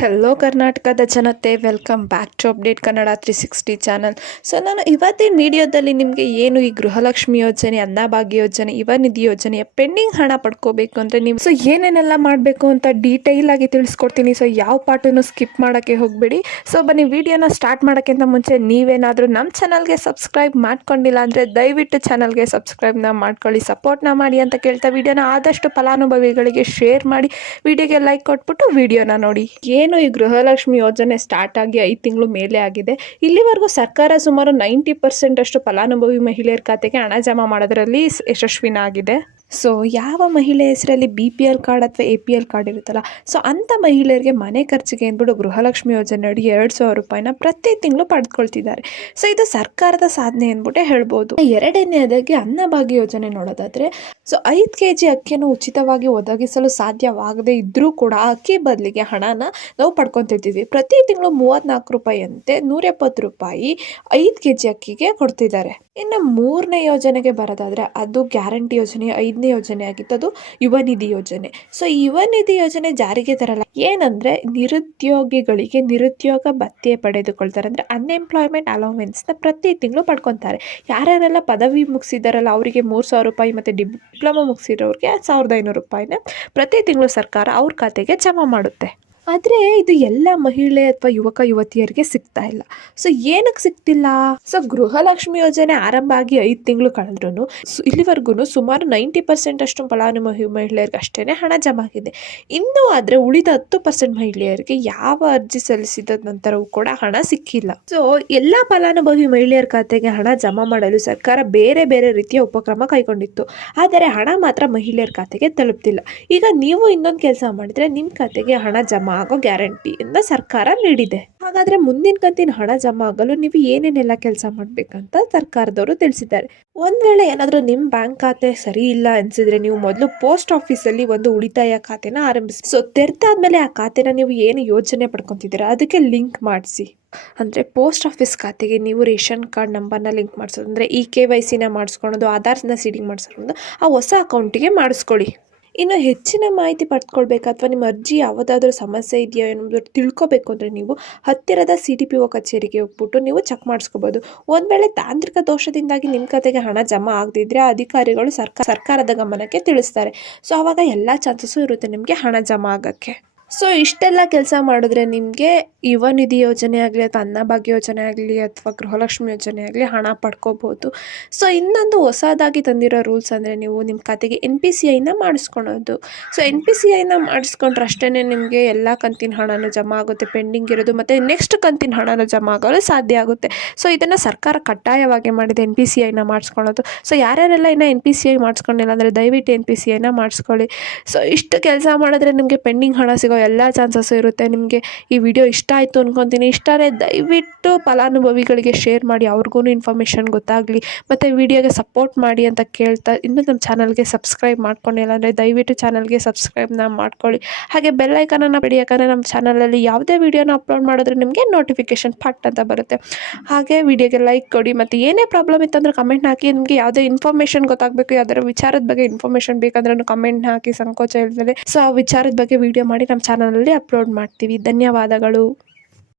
Hello ಕರ್ನಾಟಕದ ಜನತೆ, welcome back to update Kannada 360 channel. So ನಾನು ಇವತ್ತಿನ ವಿಡಿಯೋದಲ್ಲಿ ನಿಮಗೆ ಏನು ಈ ಗೃಹಲಕ್ಷ್ಮಿ ಯೋಜನೆ, ಅನ್ನಭಾಗ್ಯ ಯೋಜನೆ, ಯುವ ನಿಧಿ ಯೋಜನೆಯ ಪೆಂಡಿಂಗ್ ಹಣ ಪಡ್ಕೋಬೇಕು ಅಂದರೆ ನೀವು ಸೊ ಏನೇನೆಲ್ಲ ಮಾಡಬೇಕು ಅಂತ ಡೀಟೇಲ್ ಆಗಿ ತಿಳಿಸ್ಕೊಡ್ತೀನಿ. ಸೊ ಯಾವ ಪಾರ್ಟನ್ನು ಸ್ಕಿಪ್ ಮಾಡೋಕ್ಕೆ ಹೋಗಬೇಡಿ. ಸೊ ಬನ್ನಿ ವಿಡಿಯೋನ ಸ್ಟಾರ್ಟ್ ಮಾಡೋಕ್ಕಿಂತ ಮುಂಚೆ ನೀವೇನಾದರೂ ನಮ್ಮ ಚಾನಲ್ಗೆ ಸಬ್ಸ್ಕ್ರೈಬ್ ಮಾಡ್ಕೊಂಡಿಲ್ಲ ಅಂದರೆ ದಯವಿಟ್ಟು ಚಾನಲ್ಗೆ ಸಬ್ಸ್ಕ್ರೈಬ್ನ ಮಾಡ್ಕೊಳ್ಳಿ, ಸಪೋರ್ಟ್ನ ಮಾಡಿ ಅಂತ ಕೇಳ್ತಾ ವಿಡಿಯೋನ ಆದಷ್ಟು ಫಲಾನುಭವಿಗಳಿಗೆ ಶೇರ್ ಮಾಡಿ, ವಿಡಿಯೋಗೆ ಲೈಕ್ ಕೊಟ್ಬಿಟ್ಟು ವಿಡಿಯೋನ ನೋಡಿ. ಏನು ಈ ಗೃಹಲಕ್ಷ್ಮಿ ಯೋಜನೆ ಸ್ಟಾರ್ಟ್ ಆಗಿ 5 ತಿಂಗಳು ಮೇಲೆ ಆಗಿದೆ. ಇಲ್ಲಿವರೆಗೂ ಸರ್ಕಾರ ಸುಮಾರು 90% ಅಷ್ಟು ಫಲಾನುಭವಿ ಮಹಿಳೆಯರ ಖಾತೆಗೆ ಹಣ ಜಮಾ ಮಾಡೋದ್ರಲ್ಲಿ ಯಶಸ್ವಿನಾಗಿದೆ. ಸೊ ಯಾವ ಮಹಿಳೆ ಹೆಸರಲ್ಲಿ BPL ಕಾರ್ಡ್ ಅಥವಾ APL ಕಾರ್ಡ್ ಇರುತ್ತಲ್ಲ, ಸೊ ಅಂಥ ಮಹಿಳೆಯರಿಗೆ ಮನೆ ಖರ್ಚಿಗೆ ಅಂದ್ಬಿಟ್ಟು ಗೃಹಲಕ್ಷ್ಮಿ ಯೋಜನೆ ಅಡಿ 2,000 ರೂಪಾಯಿನ ಪ್ರತಿ ತಿಂಗಳು ಪಡೆದುಕೊಳ್ತಿದ್ದಾರೆ. ಸೊ ಇದು ಸರ್ಕಾರದ ಸಾಧನೆ ಅಂದ್ಬಿಟ್ಟೆ ಹೇಳ್ಬೋದು. ಎರಡನೇದಾಗಿ ಅನ್ನಭಾಗ್ಯ ಯೋಜನೆ ನೋಡೋದಾದ್ರೆ, ಸೊ 5 kg ಅಕ್ಕಿಯನ್ನು ಉಚಿತವಾಗಿ ಒದಗಿಸಲು ಸಾಧ್ಯವಾಗದೇ ಇದ್ರೂ ಕೂಡ ಅಕ್ಕಿ ಬದಲಿಗೆ ಹಣನ ನಾವು ಪಡ್ಕೊತಿರ್ತೀವಿ. ಪ್ರತಿ ತಿಂಗಳು 34 ರೂಪಾಯಿ ಅಂತೆ 170 ರೂಪಾಯಿ 5 kg ಅಕ್ಕಿಗೆ ಕೊಡ್ತಿದ್ದಾರೆ. ಇನ್ನು 3ನೇ ಯೋಜನೆಗೆ ಬರೋದಾದ್ರೆ ಅದು ಗ್ಯಾರಂಟಿ ಯೋಜನೆ 5ನೇ ಯೋಜನೆ ಆಗಿತ್ತು, ಅದು ಯುವ ನಿಧಿ ಯೋಜನೆ. ಸೊ ಯುವ ನಿಧಿ ಯೋಜನೆ ಜಾರಿಗೆ ತರಲ್ಲ. ಏನಂದ್ರೆ ನಿರುದ್ಯೋಗಿಗಳಿಗೆ ನಿರುದ್ಯೋಗ ಭತ್ಯೆ ಪಡೆದುಕೊಳ್ತಾರೆ, ಅಂದ್ರೆ ಅನ್ಎಂಪ್ಲಾಯ್ಮೆಂಟ್ ಅಲೋವೆನ್ಸ್ನ ಪ್ರತಿ ತಿಂಗಳು ಪಡ್ಕೊತಾರೆ. ಯಾರ್ಯಾರೆಲ್ಲ ಪದವಿ ಮುಗಿಸಿದಾರಲ್ಲ ಅವರಿಗೆ 3,000 ರೂಪಾಯಿ ಮತ್ತು ಡಿಪ್ಲೊಮಾ ಮುಗಿಸಿರೋರಿಗೆ 1,500 ರೂಪಾಯಿನ ಪ್ರತಿ ತಿಂಗಳು ಸರ್ಕಾರ ಅವ್ರ ಖಾತೆಗೆ ಜಮಾ ಮಾಡುತ್ತೆ. ಆದರೆ ಇದು ಎಲ್ಲ ಮಹಿಳೆ ಅಥವಾ ಯುವಕ ಯುವತಿಯರಿಗೆ ಸಿಗ್ತಾ ಇಲ್ಲ. ಸೊ ಏನಕ್ಕೆ ಸಿಗ್ತಿಲ್ಲ? ಸೊ ಗೃಹಲಕ್ಷ್ಮಿ ಯೋಜನೆ ಆರಂಭ ಆಗಿ 5 ತಿಂಗಳು ಕಳೆದ್ರೂ ಇಲ್ಲಿವರೆಗೂ ಸುಮಾರು 90% ಅಷ್ಟು ಫಲಾನುಭವಿ ಮಹಿಳೆಯರಿಗೆ ಅಷ್ಟೇ ಹಣ ಜಮಾ ಆಗಿದೆ. ಇನ್ನೂ ಆದರೆ ಉಳಿದ 10% ಮಹಿಳೆಯರಿಗೆ ಯಾವ ಅರ್ಜಿ ಸಲ್ಲಿಸಿದ ನಂತರವೂ ಕೂಡ ಹಣ ಸಿಕ್ಕಿಲ್ಲ. ಸೊ ಎಲ್ಲ ಫಲಾನುಭವಿ ಮಹಿಳೆಯರ ಖಾತೆಗೆ ಹಣ ಜಮಾ ಮಾಡಲು ಸರ್ಕಾರ ಬೇರೆ ಬೇರೆ ರೀತಿಯ ಉಪಕ್ರಮ ಕೈಗೊಂಡಿತ್ತು. ಆದರೆ ಹಣ ಮಾತ್ರ ಮಹಿಳೆಯರ ಖಾತೆಗೆ ತಲುಪ್ತಿಲ್ಲ. ಈಗ ನೀವು ಇನ್ನೊಂದು ಕೆಲಸ ಮಾಡಿದ್ರೆ ನಿಮ್ಮ ಖಾತೆಗೆ ಹಣ ಜಮಾ ಆಗೋ ಗ್ಯಾರಂಟಿಯಿಂದ ಸರ್ಕಾರ ನೀಡಿದೆ. ಹಾಗಾದ್ರೆ ಮುಂದಿನ ಕಂತಿನ ಹಣ ಜಮಾ ಆಗಲು ನೀವು ಏನೇನೆಲ್ಲ ಕೆಲಸ ಮಾಡ್ಬೇಕಂತ ಸರ್ಕಾರದವರು ತಿಳಿಸಿದ್ದಾರೆ. ಒಂದ್ ವೇಳೆ ಏನಾದರೂ ನಿಮ್ಮ ಬ್ಯಾಂಕ್ ಖಾತೆ ಸರಿ ಇಲ್ಲ ಅನ್ಸಿದ್ರೆ ನೀವು ಮೊದಲು ಪೋಸ್ಟ್ ಆಫೀಸಲ್ಲಿ ಒಂದು ಉಳಿತಾಯ ಖಾತೆನ ಆರಂಭಿಸಿ. ಸೊ ತೆರೆದಾದ್ಮೇಲೆ ಆ ಖಾತೆನ ನೀವು ಏನು ಯೋಜನೆ ಪಡ್ಕೊತಿದ್ದೀರಾ ಅದಕ್ಕೆ ಲಿಂಕ್ ಮಾಡಿಸಿ. ಅಂದರೆ ಪೋಸ್ಟ್ ಆಫೀಸ್ ಖಾತೆಗೆ ನೀವು ರೇಷನ್ ಕಾರ್ಡ್ ನಂಬರ್ನ ಲಿಂಕ್ ಮಾಡಿಸೋದು, ಅಂದರೆ KYCನ ಮಾಡಿಸ್ಕೊಳೋದು, ಆಧಾರ್ನ ಸೀಡಿಂಗ್ ಮಾಡಿಸ್ಕೊಳ್ಳೋದು, ಆ ಹೊಸ ಅಕೌಂಟಿಗೆ ಮಾಡಿಸ್ಕೊಳ್ಳಿ. ಇನ್ನು ಹೆಚ್ಚಿನ ಮಾಹಿತಿ ಪಡ್ಕೊಳ್ಬೇಕು ಅಥವಾ ನಿಮ್ಮ ಅರ್ಜಿ ಯಾವುದಾದ್ರೂ ಸಮಸ್ಯೆ ಇದೆಯಾ ಅನ್ನೋದು ತಿಳ್ಕೊಬೇಕು ಅಂದರೆ ನೀವು ಹತ್ತಿರದ CDPO ಕಚೇರಿಗೆ ಹೋಗ್ಬಿಟ್ಟು ನೀವು ಚೆಕ್ ಮಾಡಿಸ್ಕೋಬೋದು. ಒಂದು ವೇಳೆ ತಾಂತ್ರಿಕ ದೋಷದಿಂದಾಗಿ ನಿಮ್ಮ ಖಾತೆಗೆ ಹಣ ಜಮಾ ಆಗದಿದ್ದರೆ ಅಧಿಕಾರಿಗಳು ಸರ್ಕಾರದ ಗಮನಕ್ಕೆ ತಿಳಿಸ್ತಾರೆ. ಸೊ ಆವಾಗ ಎಲ್ಲ ಚಾನ್ಸಸ್ಸು ಇರುತ್ತೆ ನಿಮಗೆ ಹಣ ಜಮಾ ಆಗೋಕ್ಕೆ. ಸೊ ಇಷ್ಟೆಲ್ಲ ಕೆಲಸ ಮಾಡಿದ್ರೆ ನಿಮಗೆ ಯುವ ನಿಧಿ ಯೋಜನೆ ಆಗಲಿ ಅಥವಾ ಅನ್ನಭಾಗ್ಯ ಯೋಜನೆ ಆಗಲಿ ಅಥವಾ ಗೃಹಲಕ್ಷ್ಮಿ ಯೋಜನೆ ಆಗಲಿ ಹಣ ಪಡ್ಕೋಬೋದು. ಸೊ ಇನ್ನೊಂದು ಹೊಸದಾಗಿ ತಂದಿರೋ ರೂಲ್ಸ್ ಅಂದರೆ ನೀವು ನಿಮ್ಮ ಖಾತೆಗೆ NPCIನ ಮಾಡಿಸ್ಕೊಳೋದು. ಸೊ NPCIನ ಮಾಡಿಸ್ಕೊಂಡ್ರೆ ಅಷ್ಟೇ ನಿಮಗೆ ಎಲ್ಲ ಕಂತಿನ ಹಣನೂ ಜಮಾ ಆಗುತ್ತೆ, ಪೆಂಡಿಂಗ್ ಇರೋದು ಮತ್ತು ನೆಕ್ಸ್ಟ್ ಕಂತಿನ ಹಣನೂ ಜಮಾ ಆಗಲು ಸಾಧ್ಯ ಆಗುತ್ತೆ. ಸೊ ಇದನ್ನು ಸರ್ಕಾರ ಕಡ್ಡಾಯವಾಗಿ ಮಾಡಿದೆ, NPCIನ ಮಾಡಿಸ್ಕೊಳ್ಳೋದು. ಸೊ ಯಾರ್ಯಾರೆಲ್ಲ ಇನ್ನೂ NPCI ಮಾಡಿಸ್ಕೊಂಡಿಲ್ಲ ಅಂದರೆ ದಯವಿಟ್ಟು NPCIನ ಮಾಡಿಸ್ಕೊಳ್ಳಿ. ಸೊ ಇಷ್ಟು ಕೆಲಸ ಮಾಡಿದ್ರೆ ನಿಮಗೆ ಪೆಂಡಿಂಗ್ ಹಣ ಸಿಗೋ ಎಲ್ಲ ಚಾನ್ಸಸ್ಸು ಇರುತ್ತೆ. ನಿಮಗೆ ಈ ವಿಡಿಯೋ ಇಷ್ಟ ಆಯಿತು ಅಂದ್ಕೊತೀನಿ. ಇಷ್ಟನೇ ದಯವಿಟ್ಟು ಫಲಾನುಭವಿಗಳಿಗೆ ಶೇರ್ ಮಾಡಿ, ಅವ್ರಿಗೂ ಇನ್ಫಾರ್ಮೇಷನ್ ಗೊತ್ತಾಗಲಿ, ಮತ್ತು ವಿಡಿಯೋಗೆ ಸಪೋರ್ಟ್ ಮಾಡಿ ಅಂತ ಕೇಳ್ತಾ, ಇನ್ನೂ ನಮ್ಮ ಚಾನಲ್ಗೆ ಸಬ್ಸ್ಕ್ರೈಬ್ ಮಾಡ್ಕೊಂಡಿಲ್ಲ ಅಂದರೆ ದಯವಿಟ್ಟು ಚಾನಲ್ಗೆ ಸಬ್ಸ್ಕ್ರೈಬ್ನ ಮಾಡ್ಕೊಳ್ಳಿ. ಹಾಗೆ ಬೆಲ್ ಐಕಾನನ್ನು ಬಿಡಿ, ಯಾಕಂದರೆ ನಮ್ಮ ಚಾನಲಲ್ಲಿ ಯಾವುದೇ ವಿಡಿಯೋನ ಅಪ್ಲೋಡ್ ಮಾಡಿದ್ರೆ ನಿಮಗೆ ನೋಟಿಫಿಕೇಷನ್ ಪಟ್ ಅಂತ ಬರುತ್ತೆ. ಹಾಗೆ ವಿಡಿಯೋಗೆ ಲೈಕ್ ಕೊಡಿ, ಮತ್ತು ಏನೇ ಪ್ರಾಬ್ಲಮ್ ಇತ್ತಂದರೆ ಕಮೆಂಟ್ ಹಾಕಿ. ನಿಮಗೆ ಯಾವುದೇ ಇನ್ಫಾರ್ಮೇಷನ್ ಗೊತ್ತಾಗಬೇಕು, ಯಾವುದರ ವಿಚಾರದ ಬಗ್ಗೆ ಇನ್ಫಾರ್ಮೇಷನ್ ಬೇಕಂದ್ರೆ ಕಮೆಂಟ್ ಹಾಕಿ, ಸಂಕೋಚ ಇಲ್ಲದೆ. ಸೊ ಆ ವಿಚಾರದ ಬಗ್ಗೆ ವಿಡಿಯೋ ಮಾಡಿ ನಮ್ಮ ಚಾನಲಲ್ಲಿ ಅಪ್ಲೋಡ್ ಮಾಡ್ತೀವಿ. ಧನ್ಯವಾದಗಳು.